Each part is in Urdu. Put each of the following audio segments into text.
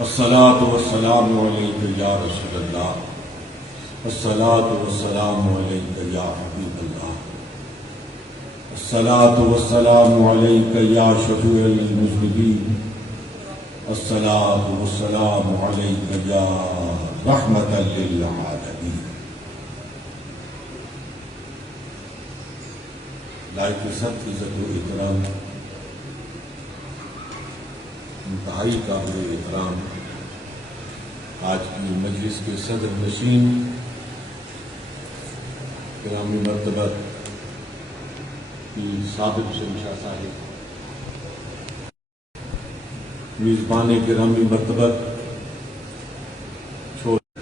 الصلاۃ والسلام علیک یا رسول اللہ، الصلاۃ والسلام علیک یا حبیب اللہ، الصلاۃ والسلام علیک یا شفیع المذنبین، الصلاۃ والسلام علیک یا رحمۃ للعالمین۔ لائق سب عزت و احترام، انتہائی قابل احترام آج کی مجلس کے صدر نشین گرامی مرتبہ پیر صادق حسین شاہ صاحب، میزبان گرامی مرتبہ چھوٹے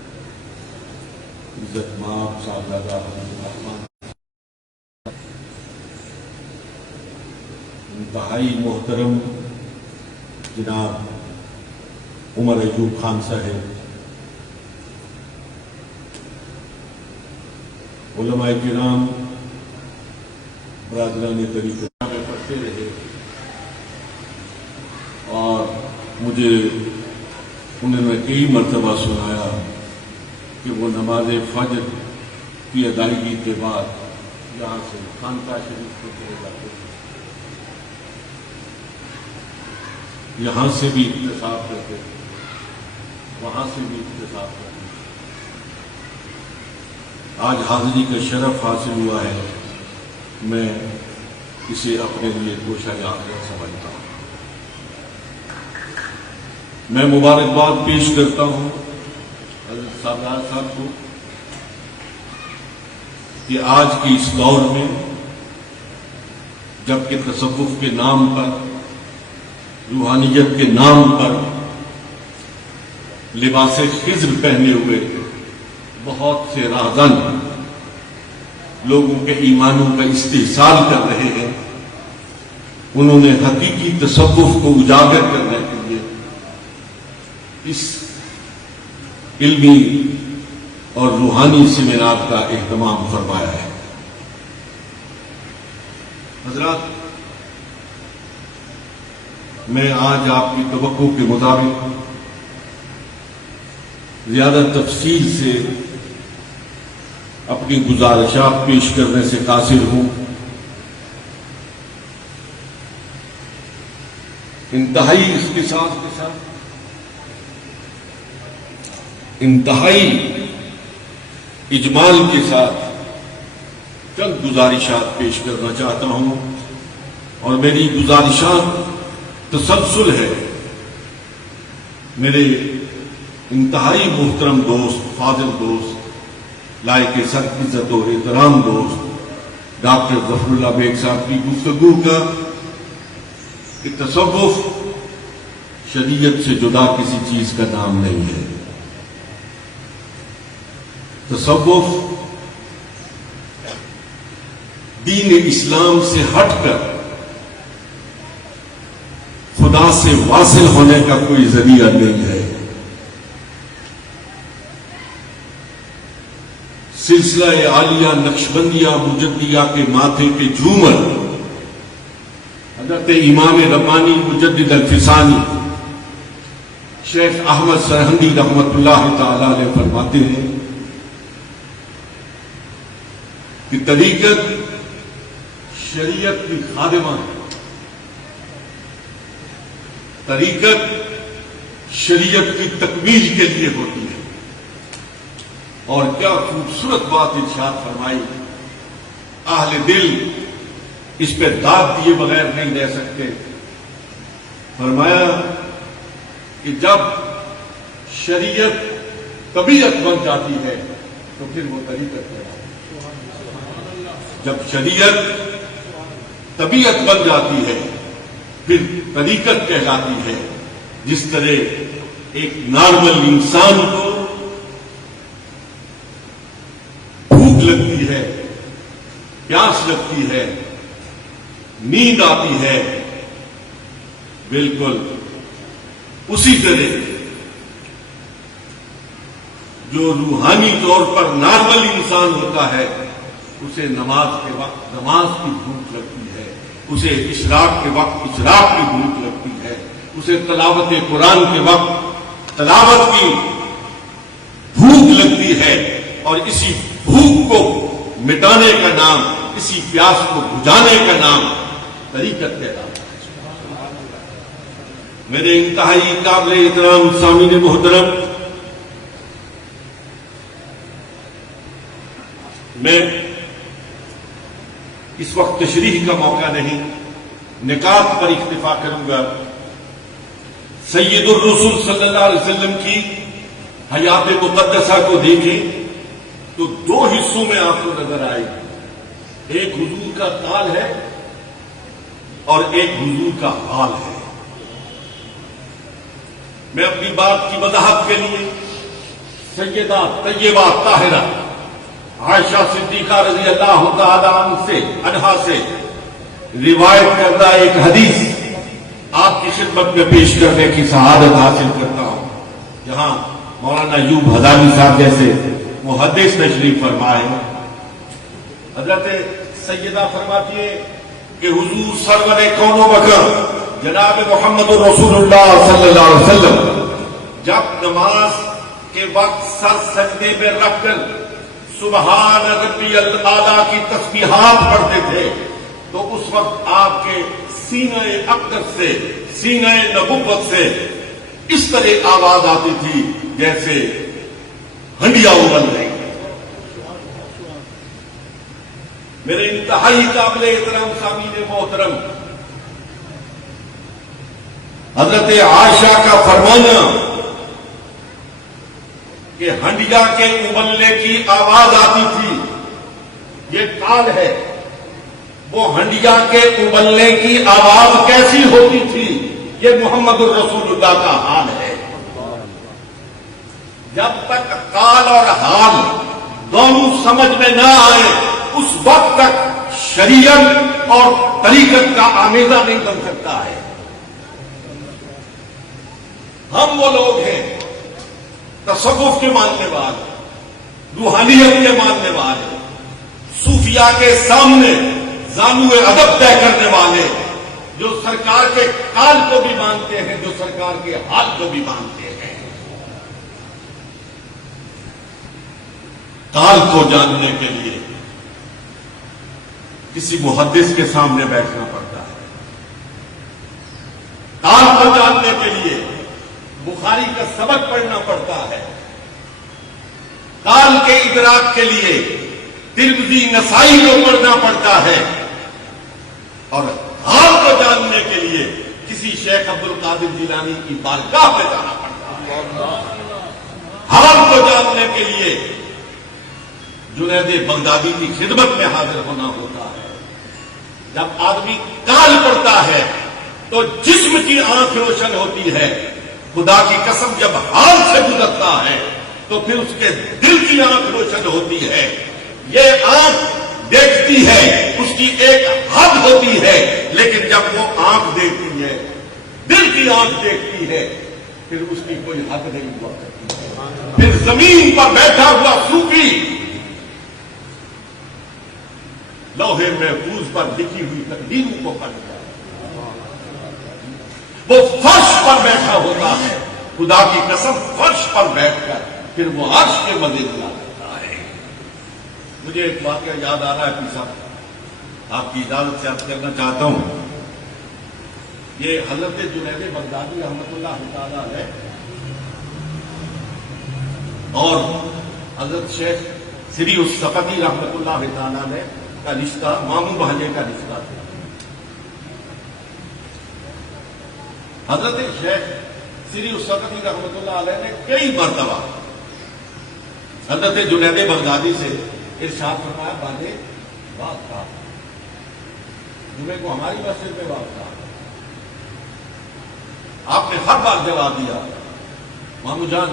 عزت مآب صاحبزادہ حضرت الرحمن، انتہائی محترم جناب عمر ایوب خان صاحب، علماء کرام، برادران طریقہ میں پڑھتے رہے اور مجھے انہوں نے کئی مرتبہ سنایا کہ وہ نماز فجر کی ادائیگی کے بعد یہاں سے خانقاہ شریف کو چلے جاتے تھے، یہاں سے بھی احتساب کرتے تھے، وہاں سے بھی احتساب کرتے تھے۔ آج حاضری کا شرف حاصل ہوا ہے، میں اسے اپنے لیے گوشہ آخرت سمجھتا ہوں۔ میں مبارکباد پیش کرتا ہوں حضرت سردار صاحب کو کہ آج کے اس دور میں جبکہ تصوف کے نام پر، روحانیت کے نام پر لباس خضر پہنے ہوئے بہت سے راہزن لوگوں کے ایمانوں کا استحصال کر رہے ہیں، انہوں نے حقیقی تصوف کو اجاگر کرنے کے لیے اس علمی اور روحانی سیمینار کا اہتمام فرمایا ہے۔ حضرات، میں آج آپ کی توقع کے مطابق زیادہ تفصیل سے اپنی گزارشات پیش کرنے سے قاصر ہوں۔ انتہائی اختصاص کے ساتھ، انتہائی اجمال کے ساتھ چند گزارشات پیش کرنا چاہتا ہوں، اور میری گزارشات تسلسل ہے۔ میرے انتہائی محترم دوست، فاضل دوست، لائق سر عزت و احترام دوست ڈاکٹر ظفر اللہ بیگ صاحب کی گفتگو کا کہ تصوف شریعت سے جدا کسی چیز کا نام نہیں ہے۔ تصوف دین اسلام سے ہٹ کر خدا سے واصل ہونے کا کوئی ذریعہ نہیں ہے۔ سلسلہ عالیہ نقشبندیہ مجدیہ کے ماتھے کے جھومر حضرت امام ربانی مجدد الفسانی شیخ احمد سرہندی رحمت اللہ تعالی علیہ فرماتے ہیں کہ طریقت شریعت کی خادمہ ہے، طریقت شریعت کی تکمیل کے لیے ہوتی ہے۔ اور کیا خوبصورت بات ارشاد فرمائی، اہل دل اس پہ داد دیے بغیر نہیں رہ سکتے۔ فرمایا کہ جب شریعت طبیعت بن جاتی ہے تو پھر وہ طریقت ہے۔ جب شریعت طبیعت بن جاتی ہے پھر طریقت کہلاتی ہے۔ جس طرح ایک نارمل انسان کو بھوک لگتی ہے، پیاس لگتی ہے، نیند آتی ہے، بالکل اسی طرح جو روحانی طور پر نارمل انسان ہوتا ہے اسے نماز کے وقت نماز کی بھوک لگتی ہے، اسے اشراق کے وقت اشراق کی بھوک لگتی ہے، اسے تلاوت قرآن کے وقت تلاوت کی بھوک لگتی ہے، اور اسی بھوک کو مٹانے کا نام، اسی پیاس کو بجھانے کا نام طریقت کہلاتا ہے۔ میرے انتہائی قابل احترام سامعین محترم، میں اس وقت تشریح کا موقع نہیں، نکات پر اکتفا کروں گا۔ سید الرسول صلی اللہ علیہ وسلم کی حیات مقدسہ کو دیکھیں تو دو حصوں میں آپ کو نظر آئے گی، ایک حضور کا قال ہے اور ایک حضور کا حال ہے۔ میں اپنی بات کی وضاحت کے لیے سیدہ طیبہ طاہرہ عائشہ صدیقہ رضی اللہ تعالی عنہا سے روایت کردہ ایک حدیث آپ کی خدمت میں پیش کرنے کی سعادت حاصل کرتا ہوں، جہاں مولانا ایوب ہزالی صاحب جیسے محدث تشریف فرمائے۔ حضرت سیدہ فرماتی ہے کہ حضور سرور کون و مکان جناب محمد رسول اللہ صلی اللہ علیہ وسلم جب نماز کے وقت سر سجدے میں رکھ کر سبحان ربی الاعلیٰ کی تسبیحات پڑھتے تھے تو اس وقت آپ کے سینہ اقدس سے، سینہ نبوت سے اس طرح آواز آتی تھی جیسے ہنڈیا ابل رہی۔ میرے انتہائی قابل احترام سامعین محترم، حضرت عائشہ کا فرمانا کہ ہنڈیا کے ابلنے کی آواز آتی تھی، یہ قال ہے۔ وہ ہنڈیا کے ابلنے کی آواز کیسی ہوتی تھی، یہ محمد الرسول اللہ کا حال ہے۔ جب تک قال اور حال دونوں سمجھ میں نہ آئے اس وقت تک شریعت اور طریقت کا آمیزہ نہیں بن سکتا ہے۔ ہم وہ لوگ ہیں تصوف کے ماننے والے، روحانیت کے ماننے والے، صوفیاء کے سامنے زانو ادب طے کرنے والے، جو سرکار کے قال کو بھی مانتے ہیں، جو سرکار کے حال کو بھی مانتے ہیں۔ قال کو جاننے کے لیے کسی محدث کے سامنے بیٹھنا پڑتا ہے، قال کو جاننے کے لیے بخاری کا سبق پڑھنا پڑتا ہے، قال کے ادراک کے لیے ترمذی نسائی کو پڑھنا پڑتا ہے، اور حال کو جاننے کے لیے کسی شیخ عبد القادر جیلانی کی بارگاہ پہ جانا پڑتا ہے۔ حال کو جاننے کے لیے جنید بغدادی کی خدمت میں حاضر ہونا ہوتا ہے۔ جب آدمی قال پڑھتا ہے تو جسم کی آنکھ روشن ہوتی ہے، خدا کی قسم جب حال سے گزرتا ہے تو پھر اس کے دل کی آنکھ روشن ہوتی ہے۔ یہ آنکھ دیکھتی ہے، اس کی ایک حد ہوتی ہے، لیکن جب وہ آنکھ دیکھتی ہے، دل کی آنکھ دیکھتی ہے، پھر اس کی کوئی حد نہیں ہوا کرتی۔ پھر زمین پر بیٹھا ہوا صوفی لوہے محفوظ پر لکھی ہوئی تقدیروں کو پڑھتا ہے، وہ فرش پر بیٹھا ہوتا ہے، خدا کی قسم فرش پر بیٹھ کر پھر وہ عرش کے مزے دلا دیتا ہے۔ مجھے ایک واقعہ یاد آ رہا ہے پی صاحب، آپ کی اجازت سے عرض کرنا چاہتا ہوں۔ یہ حضرت جنید بغدادی رحمۃ اللہ تعالی علیہ اور حضرت شیخ سری السقطی رحمۃ اللہ تعالی علیہ کا رشتہ ماموں بھانجے کا رشتہ تھا۔ حضرت شیخ سری السقطی رحمۃ اللہ علیہ نے کئی مرتبہ حضرت جنید بغدادی سے ارشاد فرمایا، باندھے بات تھا جمعے کو ہماری مسجد میں بات تھا۔ آپ نے ہر بار جواب دیا، مامو جان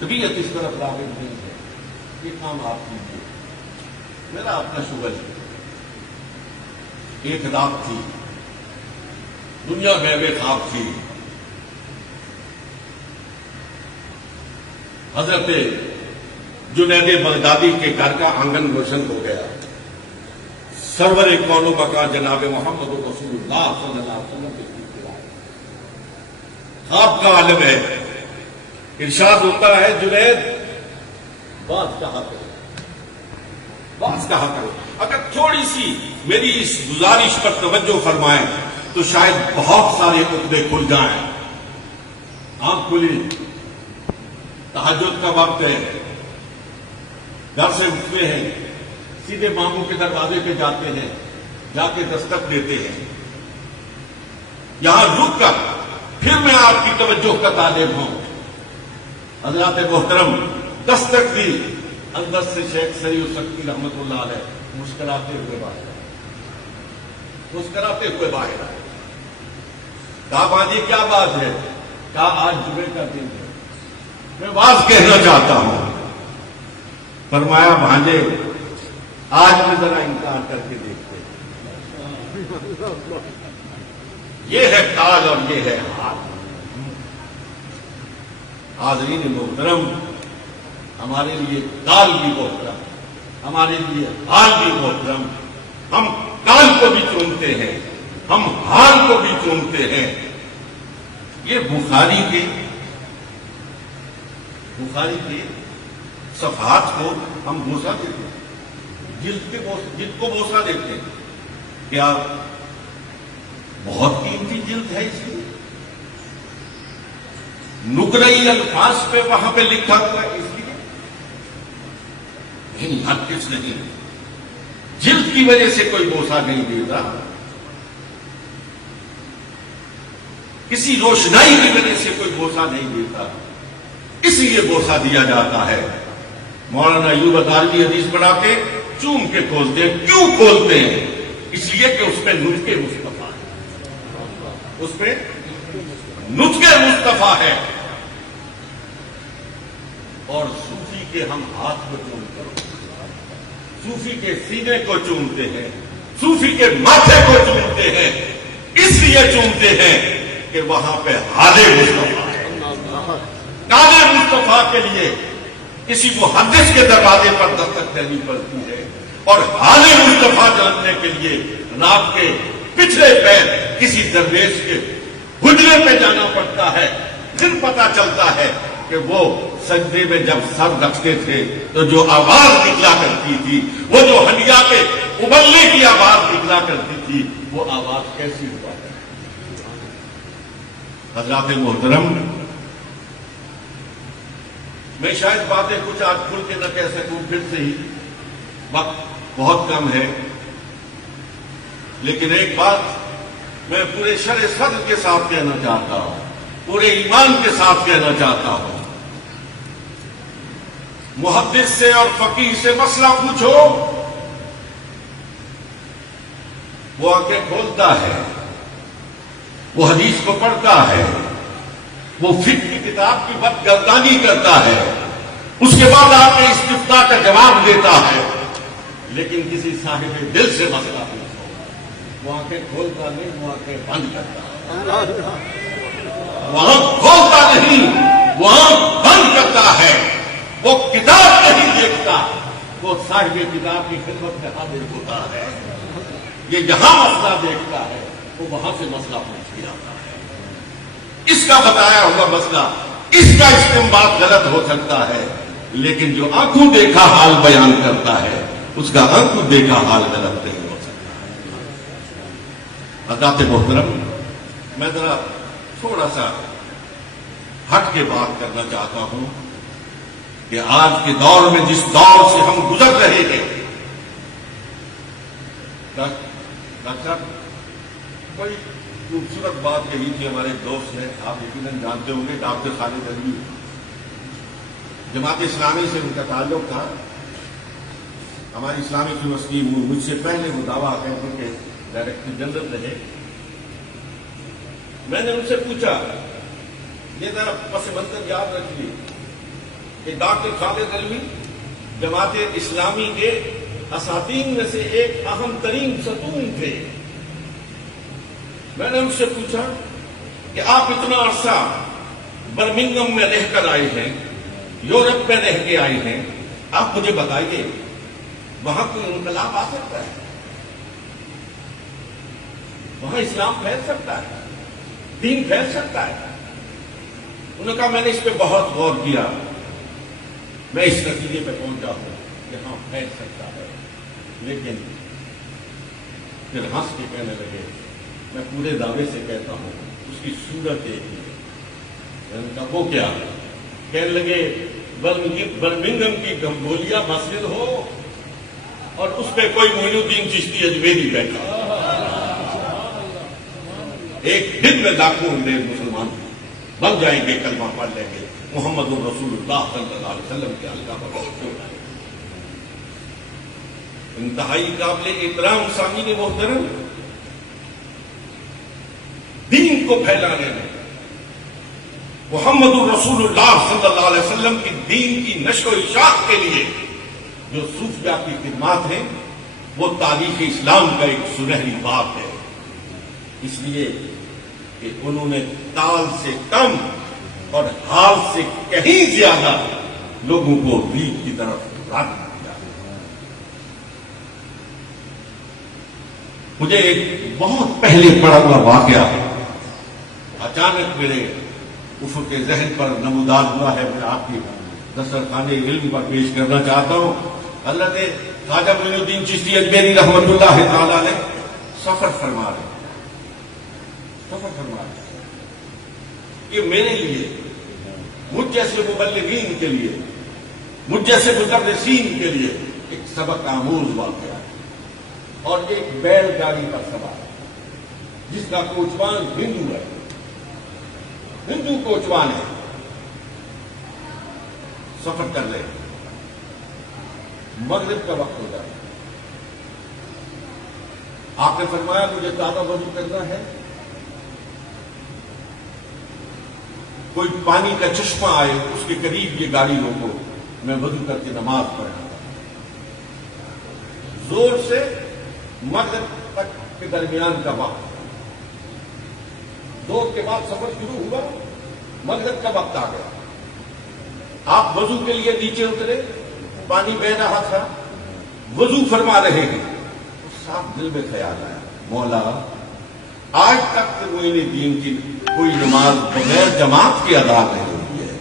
طبیعت اس طرف راغب نہیں ہے، یہ کام آپ کیجیے، میرا اپنا شغل ہے۔ ایک رات تھی، دنیا میں خواب تھی، حضرت جنید بغدادی کے گھر کا آنگن روشن ہو گیا۔ سرور کون و بقا جناب محمد رسول اللہ صلی اللہ علیہ وسلم آپ کا عالم ہے. ارشاد ہوتا ہے جنید بات کہا کرو، بات کہا کرو. اگر تھوڑی سی میری اس گزارش پر توجہ فرمائیں تو شاید بہت سارے عقدے کھل جائیں. آنکھ کھلی، تہجد کا وقت ہے، گھر سے اٹھتے ہیں، سیدھے ماموں کے دروازے پہ جاتے ہیں، جا کے دستک دیتے ہیں. یہاں رک کر پھر میں آپ کی توجہ کا طالب ہوں. حضرات محترم دستک دی، اندر سے شیخ سری السکتی رحمت اللہ علیہ مسکراتے ہوئے باہر آئے، مسکراتے ہوئے باہر آئے. کہا بھاجی کیا بات ہے؟ کہا آج جمعے کا دن ہے، میں واز کہنا چاہتا ہوں. فرمایا بھانجے آج میں ذرا انکار کر کے دیکھتے ہیں. یہ ہے کال اور یہ ہے حال. حاضرین محترم، ہمارے لیے کال بھی محترم، ہمارے لیے حال بھی محترم. ہم کال کو بھی چومتے ہیں، ہم حال کو بھی چومتے ہیں. یہ بخاری کے صفحات کو ہم بوسا دیتے ہیں، جلد کو بوسا دیتے ہیں. کیا بہت قیمتی جلد ہے اس کی؟ نقرئی الفاظ پہ وہاں پہ لکھا ہوا ہے اس لیے نہیں، ہرگز نہیں. جلد کی وجہ سے کوئی بوسا نہیں دیتا، کسی روشنائی کی وجہ سے کوئی بوسا نہیں دیتا، اس لیے بوسا دیا جاتا ہے. مولانا ایوب ادالوی حدیث پڑھاتے چوم کے کھولتے ہیں. کیوں کھولتے ہیں؟ اس لیے کہ اس میں نطق مصطفیٰ ہے، اس میں نطق مصطفیٰ ہے. اور صوفی کے ہم ہاتھ کو چومتے ہیں، صوفی کے سینے کو چومتے ہیں، صوفی کے ماتھے کو چومتے ہیں. اس لیے چومتے ہیں کہ وہاں پہ حال مصطفیٰ ہے. کال مصطفیٰ کے لیے کسی محدث کے دروازے پر دستک دینی پڑتی ہے، اور حال مصطفیٰ جاننے کے لیے رات کے پچھلے پیر کسی درویش کے حجرے پہ جانا پڑتا ہے. پھر پتا چلتا ہے کہ وہ سجدے میں جب سر رکھتے تھے تو جو آواز نکلا کرتی تھی، وہ جو ہنڈیا کے ابلنے کی آواز نکلا کرتی تھی، وہ آواز کیسی ہوا ہے. حضرات محترم، میں شاید باتیں کچھ آج کھل کے نہ کہہ سکوں، پھر سے ہی وقت بہت کم ہے. لیکن ایک بات میں پورے شرع صدر کے ساتھ کہنا چاہتا ہوں، پورے ایمان کے ساتھ کہنا چاہتا ہوں. محدث سے اور فقیہ سے مسئلہ پوچھو، وہ آنکھیں کھولتا ہے، وہ حدیث کو پڑھتا ہے، وہ فقہ کی کتاب کی بدگردانی کرتا ہے، اس کے بعد آپ کے استفتاء کا جواب دیتا ہے. لیکن کسی صاحب دل سے مسئلہ پوچھو، وہ آنکھیں کھولتا نہیں، وہ آنکھیں بند کرتا ہے. وہاں کھولتا نہیں، وہاں بند کرتا ہے. وہ کتاب نہیں دیکھتا، وہ صاحب کتاب کی خدمت میں حاضر ہوتا ہے. یہ جہاں مسئلہ دیکھتا ہے وہ وہاں سے مسئلہ پوچھ کے آتا ہے. اس کا بتایا ہوا مسئلہ، اس کا استنباط غلط ہو سکتا ہے، لیکن جو آنکھوں دیکھا حال بیان کرتا ہے اس کا آنکھوں دیکھا حال غلط نہیں ہو سکتا. حضرات محترم، میں ذرا تھوڑا سا ہٹ کے بات کرنا چاہتا ہوں کہ آج کے دور میں جس دور سے ہم گزر رہے ہیں، ڈاکٹر کوئی خوبصورت بات کہی تھی. ہمارے دوست ہیں، آپ یقیناً جانتے ہوں گے، ڈاکٹر خالد علوی، جماعت اسلامی سے ان کا تعلق تھا. ہماری اسلامک یونیورسٹی مجھ سے پہلے وہ دعویٰ کیمپ کے ڈائریکٹر جنرل رہے. میں نے ان سے پوچھا، یہ ذرا پس منظر یاد رکھیے کہ ڈاکٹر خالد علوی جماعت اسلامی کے اساتین میں سے ایک اہم ترین ستون تھے. میں نے ان سے پوچھا کہ آپ اتنا عرصہ برمنگم میں رہ کر آئے ہیں، یورپ میں رہ کے آئے ہیں، آپ مجھے بتائیے وہاں کوئی انقلاب آ سکتا ہے؟ وہاں اسلام پھیل سکتا ہے؟ دین پھیل سکتا ہے؟ انہوں نے کہا میں نے اس پہ بہت غور کیا، میں اس نتیجے پہ پہنچا ہوں کہ ہاں پھیل سکتا ہے، لیکن پھر ہنس کے کہنے لگے میں پورے دعوے سے کہتا ہوں اس کی صورت ایک ہی ہے۔ میں نے کہا وہ کیا؟ کہنے لگے برمنگھم کی گمبولیا مسجد ہو اور اس پہ کوئی معین الدین چشتی اجمیری بیٹھا، ایک دن میں لاکھوں انگریز مسلمان بن جائیں گے، کلمہ پڑھ لیں گے، محمد رسول اللہ صلی اللہ علیہ وسلم کے القاب پر کیوں جائیں گے۔ انتہائی قابل احترام سامعین محترم، دین کو پھیلانے میں محمد رسول اللہ صلی اللہ علیہ وسلم کی دین کی نشر و اشاعت کے لیے جو صوفیہ کی خدمات ہیں وہ تاریخ اسلام کا ایک سنہری باب ہے، اس لیے کہ انہوں نے تال سے کم اور حال سے کہیں زیادہ لوگوں کو دین کی طرف راغب کیا۔ مجھے ایک بہت پہلے پڑا ہوا واقعہ اچانک میرے افق ذہن پر نمودار ہوا ہے، میں آپ کی دسترخوان علم پر پیش کرنا چاہتا ہوں۔ حضرت خواجہ معین الدین چشتی اجمیری رحمۃ اللہ تعالی علیہ سفر فرما رہے کہ میرے لیے، مجھ جیسے مبلغین کے لیے، مجھ جیسے مدرسین کے لیے ایک سبق آموز واقعہ ہے، اور ایک بیل گاڑی پر سوار جس کا کوچوان ہندو ہے، ہندو کوچوان ہے، سفر کر رہے ہیں، مغرب کا وقت ہو جاتا ہے، آپ نے فرمایا مجھے تازہ وضو کرنا ہے، کوئی پانی کا چشمہ آئے اس کے قریب یہ گاڑی روکو، میں وضو کر کے نماز پڑھنا، زور سے مغرب تک کے درمیان کا وقت، زور کے بعد سفر شروع ہوا، مغرب کا وقت آ گیا، آپ وضو کے لیے نیچے اترے، پانی بہ رہا تھا، وضو فرما رہے ہیں، صاف دل میں خیال آیا مولا آج تک معین الدین کی کوئی نماز بغیر جماعت کی ادا نہیں ہوئی ہے،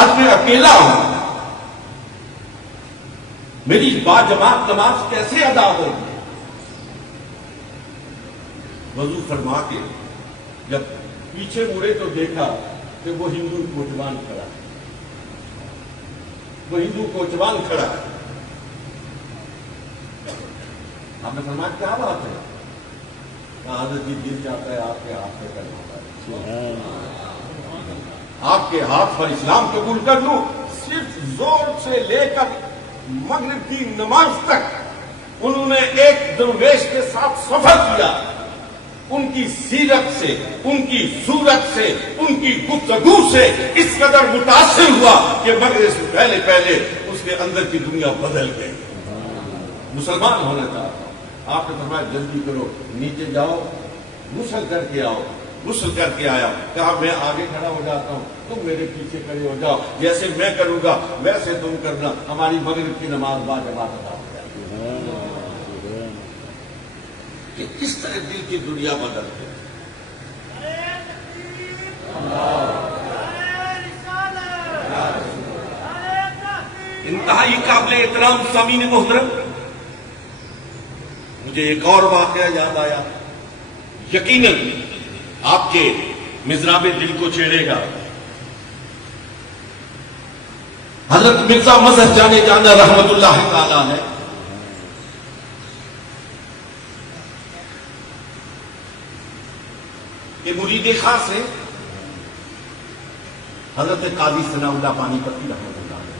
آج میں اکیلا ہوں، میری با جماعت نماز کیسے ادا ہوگی؟ وضو فرما کے جب پیچھے مڑے تو دیکھا کہ وہ ہندو کوچوان کھڑا ہے، وہ ہندو کوچوان کھڑا ہے۔ آپ نے فرمایا کیا بات ہے؟ حضرت جی دل چاہتا ہے آپ کے ہاتھ پہ کرنا، آپ کے ہاتھ پر اسلام قبول کر لوں۔ صرف زور سے لے کر مغرب کی نماز تک انہوں نے ایک درویش کے ساتھ سفر کیا، ان کی سیرت سے، ان کی صورت سے، ان کی گفتگو سے اس قدر متاثر ہوا کہ مغرب سے پہلے اس کے اندر کی دنیا بدل گئی، مسلمان ہونا چاہتا۔ آپ نے فرمایا جلدی کرو، نیچے جاؤ، غسل کر کے آؤ، غسل کر کے آیا، کہا میں آگے کھڑا ہو جاتا ہوں، تم میرے پیچھے کھڑے ہو جاؤ، جیسے میں کروں گا ویسے تم کرنا، ہماری مغرب کی نماز با جماعت ادا ہو جائے گی۔ کہ کس طرح دل کی دنیا بدلتی ہے۔ انتہائی قابل احترام سامعین محترم، مجھے ایک اور واقعہ یاد آیا، یقیناً آپ کے مضراب دل کو چھیڑے گا۔ حضرت مرزا مظہر جانے جانا رحمت اللہ تعالی ہے، یہ مرید خاص ہے حضرت قاضی ثناء اللہ پانی پتی رحمت اللہ علیہ۔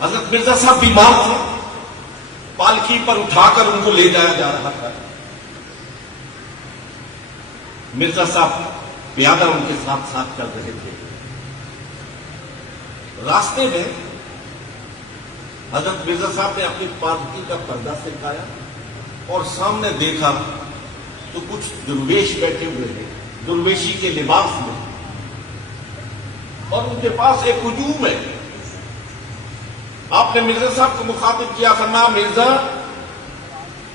حضرت مرزا صاحب بیمار تھے، پالکی پر اٹھا کر ان کو لے جایا جا رہا تھا، مرزا صاحب پیادہ ان کے ساتھ ساتھ چل رہے تھے، راستے میں حضرت مرزا صاحب نے اپنی پالکی کا پردہ سرکایا اور سامنے دیکھا تو کچھ درویش بیٹھے ہوئے ہیں، درویشی کے لباس میں، اور ان کے پاس ایک ہجوم ہے۔ آپ نے مرزا صاحب کو مخاطب کیا، فرمایا مرزا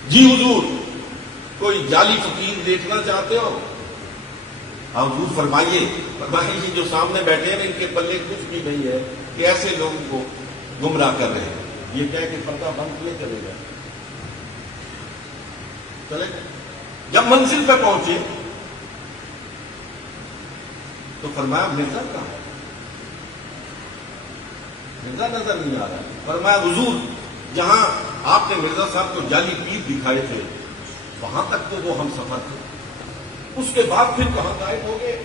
جی حضور، کوئی جعلی فقیر دیکھنا چاہتے ہو؟ حضور فرمائیے یہ جو سامنے بیٹھے ہیں ان کے پلے کچھ بھی نہیں ہے کہ ایسے لوگوں کو گمراہ کر رہے ہیں. یہ کہہ کہ پردہ بند کیے چلے گئے. چلے جب منزل پہ پہنچے تو فرمایا مرزا کہاں ہے؟ مرزا نظر نہیں آ رہا. فرمایا حضور جہاں آپ نے مرزا صاحب کو جعلی پیر دکھائے تھے وہاں تک تو وہ ہم سفر تھے, اس کے بعد پھر کہاں غائب ہو گئے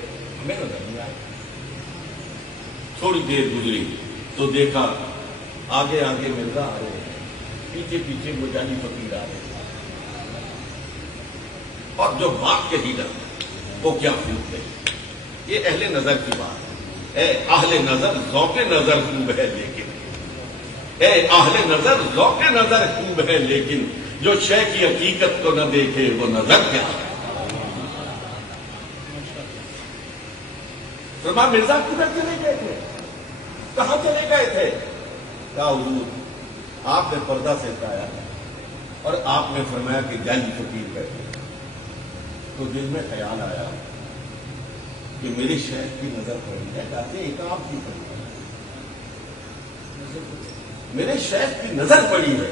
ہمیں نظر نہیں آئے. تھوڑی دیر گزری تو دیکھا آگے آگے مرزا آ رہے ہیں, پیچھے پیچھے وہ جعلی فقیر آ رہے ہیں. اور جو بات کہی نا وہ کیا خوب ہے. یہ اہل نظر کی بات ہے. اے اہل نظر ذوق نظر خوب ہے لیکن, اے اہل نظر ذوق نظر خوب ہے لیکن جو شے کی حقیقت کو نہ دیکھے وہ نظر کیا ہے. فرمایا مرزا کدھر چلے گئے تھے, کہاں چلے گئے تھے؟ کہا حضور آپ نے پردہ سے ہٹایا اور آپ نے فرمایا کہ جعلی فقیر بیٹھے. تو دل میں خیال آیا کہ میری شیخ کی نظر پڑی ہے, کہتے ایک آپ کی پڑی ہے, میرے شیخ کی نظر پڑی ہے,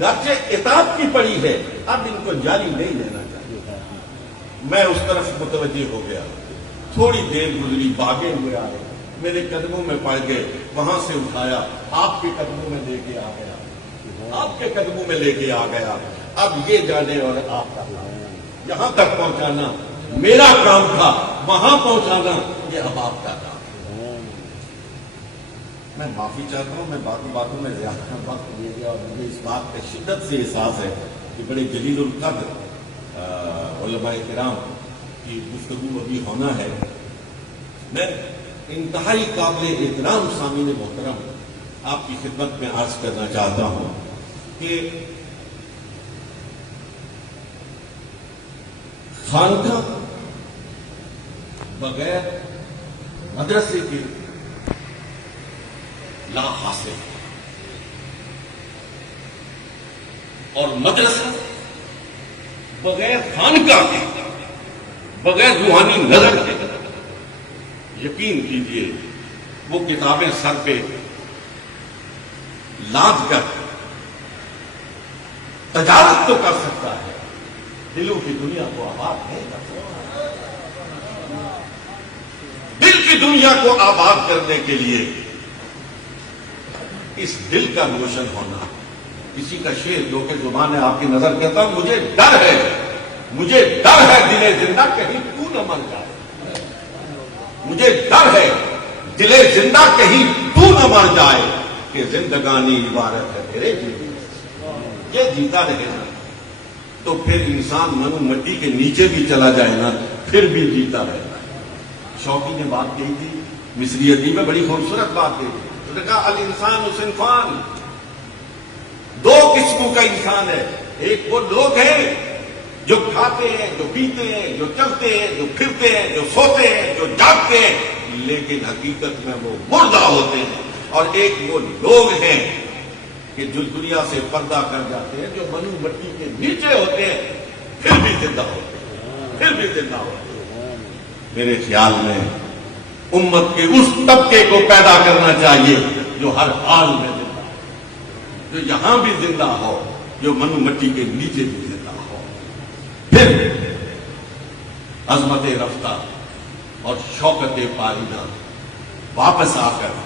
گرچہ اتاب کی پڑی ہے, اب ان کو جعلی نہیں لینا چاہیے. میں اس طرف متوجہ ہو گیا. تھوڑی دیر گزری, بھاگے ہوئے آئے, میرے قدموں میں پڑ گئے, وہاں سے اٹھایا آپ کے قدموں میں لے کے آ گیا, آپ کے قدموں میں لے کے آ گیا. اب یہ جانے اور آپ کا کام, یہاں تک پہنچانا میرا کام تھا, وہاں پہنچانا یہ اب آپ کا کام. میں معافی چاہتا ہوں, میں باقی باتوں میں زیادہ وقت دے گیا اور مجھے اس بات کا شدت سے احساس ہے کہ بڑے جلیل القدر علماء کرام کی گفتگو ابھی ہونا ہے. میں انتہائی قابل احترام سامعین محترم آپ کی خدمت میں عرض کرنا چاہتا ہوں کہ خانقاہ بغیر مدرسے کے لا حاصل اور مدرسہ بغیر خانقاہ کے, بغیر روحانی نظر کے, یقین کیجیے وہ کتابیں سر پہ لاد کر تجارت تو کر سکتا ہے, دلوں کی دنیا کو آباد نہیں کر سکتا. دل کی دنیا کو آباد کرنے کے لیے اس دل کا روشن ہونا. کسی کا شعر جو کہ زبان ہے آپ کی نظر کہتا ہوں, مجھے ڈر ہے دل زندہ کہیں تو نہ مر جائے, مجھے ڈر ہے دل زندہ کہیں تو نہ مر جائے کہ زندگانی عبارت ہے تیرے جینے. یہ جیتا رہے نا تو پھر انسان منو مٹی کے نیچے بھی چلا جائے نا پھر بھی جیتا رہے گا. شوقی نے بات کہی تھی, مصری ادیب میں بڑی خوبصورت بات کہی تھی. اس نے کہا الانسان صنفان, دو قسموں کا انسان ہے. ایک وہ لوگ ہیں جو کھاتے ہیں, جو پیتے ہیں, جو چلتے ہیں, جو پھرتے ہیں, جو سوتے ہیں, جو جاگتے ہیں, لیکن حقیقت میں وہ مردہ ہوتے ہیں. اور ایک وہ لوگ ہیں کہ جو دنیا سے پردہ کر جاتے ہیں, جو منو مٹی کے نیچے ہوتے ہیں, پھر بھی زندہ ہوتے ہیں, پھر بھی زندہ ہوتے ہیں. میرے خیال میں امت کے اس طبقے کو پیدا کرنا چاہیے جو ہر حال میں زندہ ہو, جو یہاں بھی زندہ ہو, جو منو مٹی کے نیچے بھی زندہ ہو. پھر عظمت رفتہ اور شوکت پارینہ واپس آ کر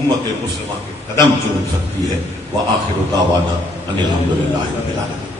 امت مسلمہ کے قدم چوم سکتی ہے. وآخر دعوانا ان الحمدللہ رب العالمین.